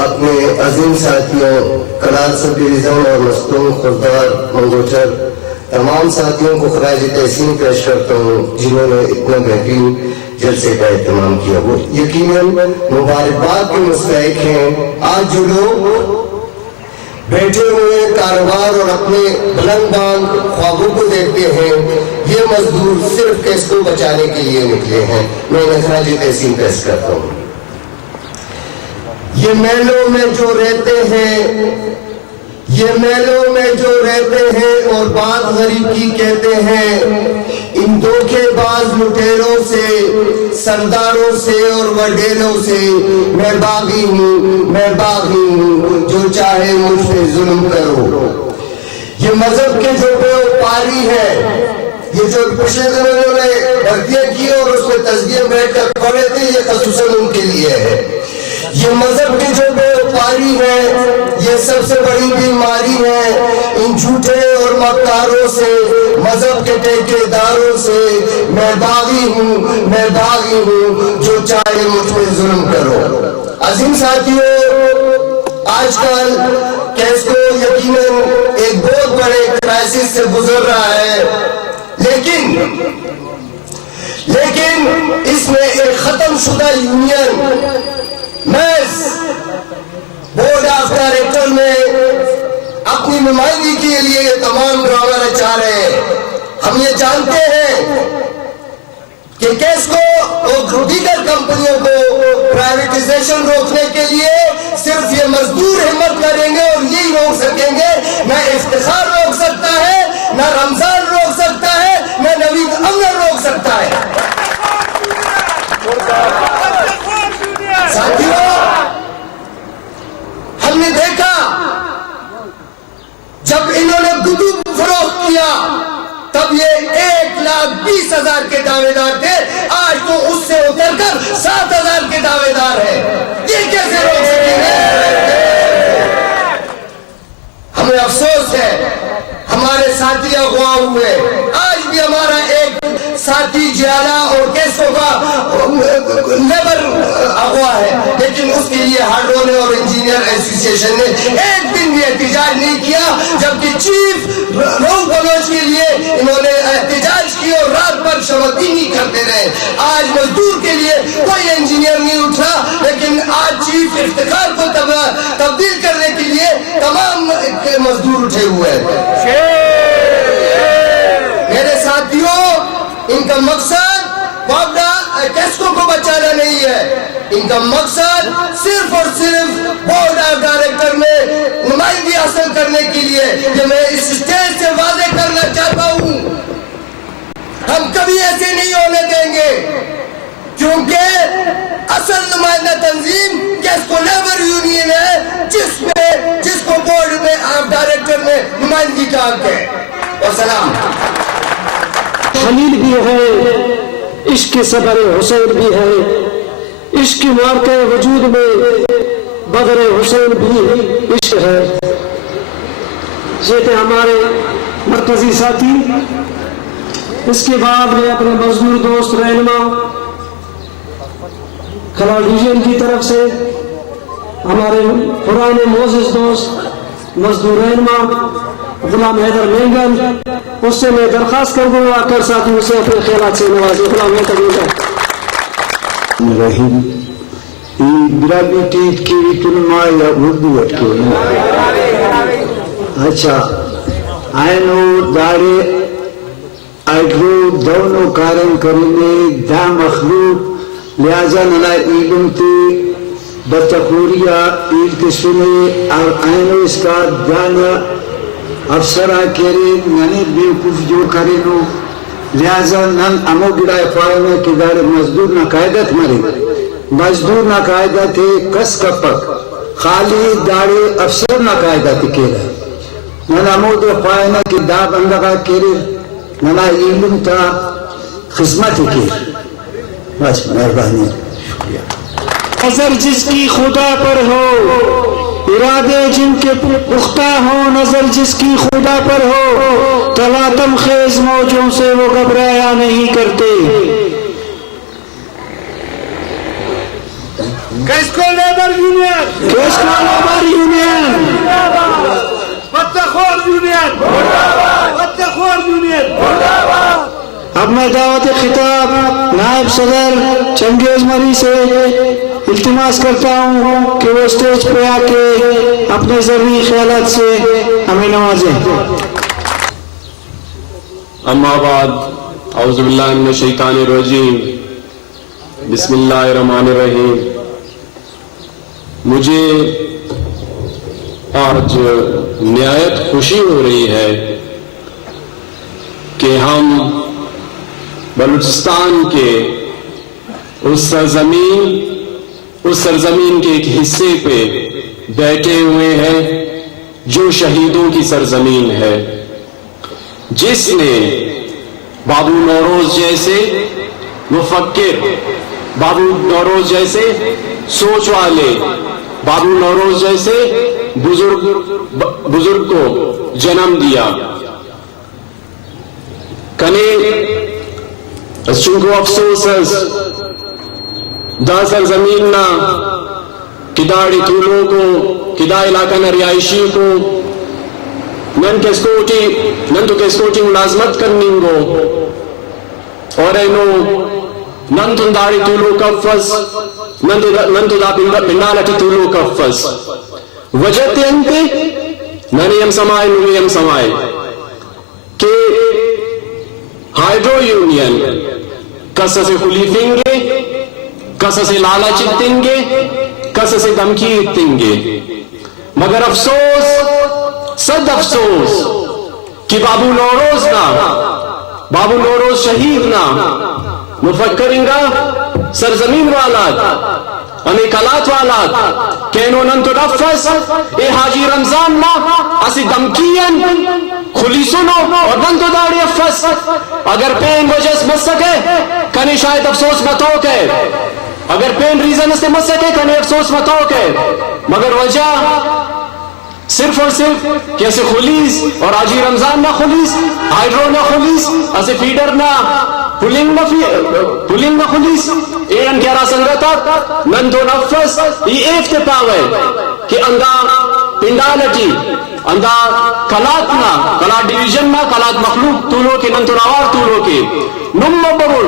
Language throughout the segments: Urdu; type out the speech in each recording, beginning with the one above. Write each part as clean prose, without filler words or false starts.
اپنے عظیم ساتھیوں کلال صدی رضوان اور مستون خردار منگوچر تمام ساتھیوں کو خراج تحسین پیش کرتا ہوں جنہوں نے اتنا بہترین جلسے کا اہتمام کیا. وہ یقیناً مبارکباد کے مستحق ہیں. آج جو لوگ بیٹھے ہوئے کاروبار اور اپنے بلند بانگ خوابوں کو دیکھتے ہیں یہ مزدور صرف کیس کو بچانے کے لیے نکلے ہیں. میں انہیں خراج تحسین پیش کرتا ہوں. یہ میلوں میں جو رہتے ہیں اور بات غریب کی کہتے ہیں ان دھوکے باز لٹیروں سے سرداروں سے اور وڈیروں سے میں باغی ہوں جو چاہے مجھ پہ ظلم کرو. یہ مذہب کے جو بے پاری ہے یہ جو پچھلے دنوں نے بھرتیاں کی اور اس میں تزکیے بیٹھ کر پڑھے تھے یہ خصوصاً ان کے لیے ہے. یہ مذہب کی جو بے پاری ہے یہ سب سے بڑی بیماری ہے. ان جھوٹے اور مکاروں سے مذہب کے ٹھیکے داروں سے میں باغی ہوں جو چاہے مجھ پہ ظلم کرو. عظیم ساتھیوں آج کل کیس کو یقیناً ایک بہت بڑے کرائسس سے گزر رہا ہے لیکن اس میں ایک ختم شدہ یونین محض بورڈ آف ڈائریکٹر میں اپنی نمائندگی کے لیے یہ تمام ڈرامہ رچا رہے ہیں. ہم یہ جانتے ہیں کہ کیس کو اور دیگر کمپنیوں کو پرائیویٹائزیشن روکنے کے لیے صرف یہ مزدور ہمت کریں گے اور یہی روک سکیں گے. نہ افتخار روک سکتا ہے نہ رمضان روک سکتا ہے نہ نوید انور روک سکتا ہے. ساتھیوں ہم نے دیکھا جب انہوں نے گدو فروخت کیا تب یہ 1,20,000 کے دعوے دار تھے. آج تو اس سے اتر کر 7,000 کے دعوے دار ہیں. یہ کیسے روک سکیں گے؟ ہمیں افسوس ہے ہمارے ساتھی اغوا ہوئے. آج بھی ہمارا ایک ساتھی جیالہ اور کیسوں کا لیبر اغوا ہے لیکن اس کے لیے ہارڈونے اور انجینئر ایسوسیشن نے ایک دن بھی احتجاج نہیں کیا جبکہ چیف روز بلوچ کے لیے انہوں نے احتجاج کی اور رات بھر شمدینی کرتے رہے. آج مزدور کے لیے کوئی انجینئر نہیں اٹھا لیکن آج چیف افتخار کو تبدیل کرنے کے لیے تمام مزدور اٹھے ہوئے ہیں. میرے ساتھیوں ان کا مقصد کیسکو کو بچانا نہیں ہے. ان کا مقصد صرف اور صرف بورڈ آف ڈائریکٹر میں نمائندگی حاصل کرنے کے لیے. یہ میں اس اسٹیج سے واضح کرنا چاہتا ہوں ہم کبھی ایسے نہیں ہونے دیں گے کیونکہ اصل نمائندہ تنظیم کیسکو لیبر یونین ہے جس کو بورڈ میں آف ڈائریکٹر میں نمائندگی کا حق ہے. والسلام. خلیل بھی ہے عشق صبر حسین بھی ہے عشق مارکہ وجود میں بدر حسین بھی عشق ہے. یہ تھے ہمارے مرکزی ساتھی. اس کے بعد میں اپنے مزدور دوست رہنما کلال ڈویژن کی طرف سے ہمارے پرانے معزز دوست مزدور رہنما غلام حیدر مینگن اس سے میں درخواست کر دوں گا کر ساتھی اسے اپنے خیالات سے نوازے. غلام حیدر مینگن رحیم برابی ٹیٹ کی تنما یا اردو اٹکے اچھا آئینو دارے ایڈرو دونوں کارن کرنے دا مخلوق لہذا نلا علم تی بتخوریا ایل کے سنے اور آئینو اس کا دانا افسرہ کرے ننے بیوقوف جو کرے نو لہذا نن امو گڑائے خواہنے کی دار مزدور ناقائدت مرے مزدور ناقائدت کس کپک خالی دارے افسر ناقائدت کرے نن امو دے خواہنے کی دا بندگا کرے ننا علم تا خدمت کرے. بس مہربانی. نظر جس کی خدا پر ہو ارادے جن کے پختہ ہو نظر جس کی خدا پر ہو تلاطم خیز موجوں سے وہ گھبرایا نہیں کرتے. Kesco Labor Union, QESCO labour union Battakhor Union, Battakhor Union. اب میں دعوت خطاب نائب صدر چنگیز مری سے التماس کرتا ہوں کہ وہ اسٹیج پہ آ کے اپنے ذرعی خیالات سے ہمیں نوازیں. اما بعد اعوذ باللہ من الشیطان الرجیم بسم اللہ الرحمن الرحیم. مجھے آج نہایت خوشی ہو رہی ہے کہ ہم بلوچستان کے اس سرزمین کے ایک حصے پہ بیٹھے ہوئے ہیں جو شہیدوں کی سرزمین ہے، جس نے بابو نوروز جیسے مفکر، بابو نوروز جیسے سوچ والے، بابو نوروز جیسے بزرگ کو جنم دیا. کنے چونکو افسوس دا سرزمین نا کداڑی طولوں کو، کدا علاقہ نا رہائشی کو نن تو کسکوٹی ملازمت کرنی گو اور اینو نن تو داڑی طولو کفس نن تو دا پنڈالٹی طولو کفس وجہ انتے نن یم سمائے نوی یم سمائے کہ ہائیڈرو یونین کسا سے خلیفیں گے، کسا سے لالا چتیں گے، کسا سے دمکی اتیں گے. مگر افسوس، صد افسوس کہ بابو نوروز شہید نا مفکرنگا سرزمین والات ہمیں کلات والات کینو ننتو نفس اے حاجی رمضان نا اسی دمکین خلیصنو اور ننتو داڑی افس اگر پین وجہ مت سکے کنی شاید افسوس مت ہو کے، اگر پین ریزن سے مت سکے کنی افسوس مت ہو کے، مگر وجہ صرف اور صرف کہ اسے خلیص اور حاجی رمضان نہ خلیص، ہائیڈرو نہ خلیص، اسے فیڈر نہ پولنگ نہ خلیص این کیا سنگتا نندو نفس یہ ایفتے پاوے کہ اندہ پنڈالٹی اندہ کلاتنا کلات ڈیویژن نا کلات مخلوق تولو کے ننتو راوار تولو کے نم ببو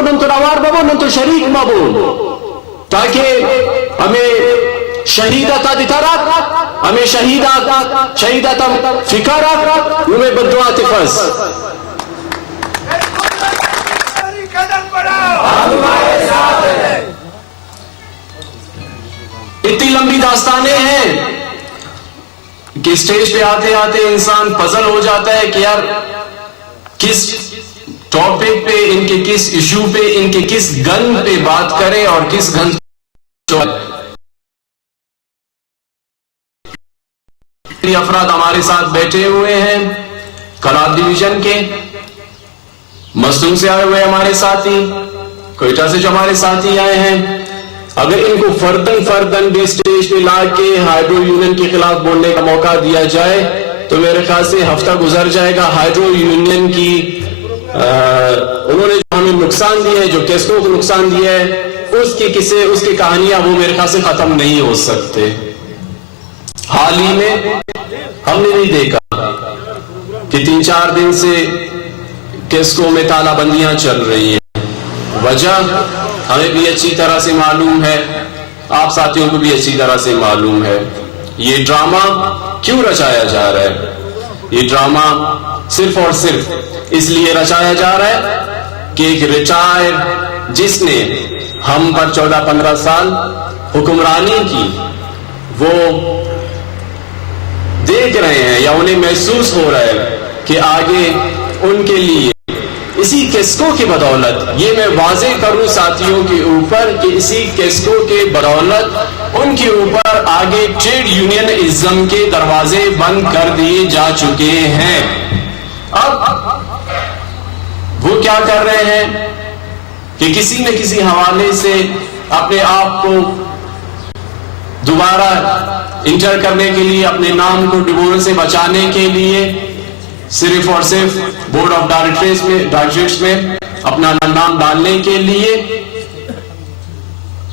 ننتو راوار ببو ننتو شریک ببو تاکہ ہمیں شہیدتا دیتارات ہمیں شہیدتا فکرات نمیں بدعا تفس. اتنی لمبی داستانیں ہیں کہ اسٹیج پہ آتے آتے انسان پزل ہو جاتا ہے کہ یار کس ٹاپک پہ، ان کے کس ایشو پہ، ان کے کس گن پہ بات کرے اور کس گن افراد ہمارے ساتھ بیٹھے ہوئے ہیں کلات ڈویژن کے، مصنوع سے آئے ہوئے ہمارے ساتھی، کوئٹہ سے جو ہمارے ساتھی آئے ہیں. اگر ان کو فردن بھی اسٹیج پہ لا کے ہائیڈرو یونین کے خلاف بولنے کا موقع دیا جائے تو میرے خیال سے ہفتہ گزر جائے گا. ہائیڈرو یونین کی انہوں نے جو ہمیں نقصان دیا ہے، جو کیسکو کو نقصان دیا ہے، اس کے قصے، اس کی کہانیاں وہ میرے خیال سے ختم نہیں ہو سکتے. حال ہی میں ہم نے نہیں دیکھا کہ 3-4 دن سے کیسکو میں تالا بندیاں چل رہی ہیں. وجہ ہمیں بھی اچھی طرح سے معلوم ہے، آپ ساتھیوں کو بھی اچھی طرح سے معلوم ہے. یہ ڈرامہ کیوں رچایا جا رہا ہے؟ یہ ڈرامہ صرف اور صرف اس لیے رچایا جا رہا ہے کہ ایک ریٹائر جس نے ہم پر 14-15 سال حکمرانی کی، وہ دیکھ رہے ہیں یا انہیں محسوس ہو رہا ہے کہ آگے ان کے لیے اسی کیسکو کی بدولت، یہ میں واضح کروں ساتھیوں کے اوپر کہ اسی کیسکو کے بدولت ان کے اوپر آگے ٹریڈ یونین ازم کے دروازے بند کر دیے جا چکے ہیں. اب وہ کیا کر رہے ہیں کہ کسی نہ کسی حوالے سے اپنے آپ کو دوبارہ انٹر کرنے کے لیے، اپنے نام کو ڈبورن سے بچانے کے لیے صرف اور صرف بورڈ آف ڈائریکٹرز میں اپنا نام ڈالنے کے لیے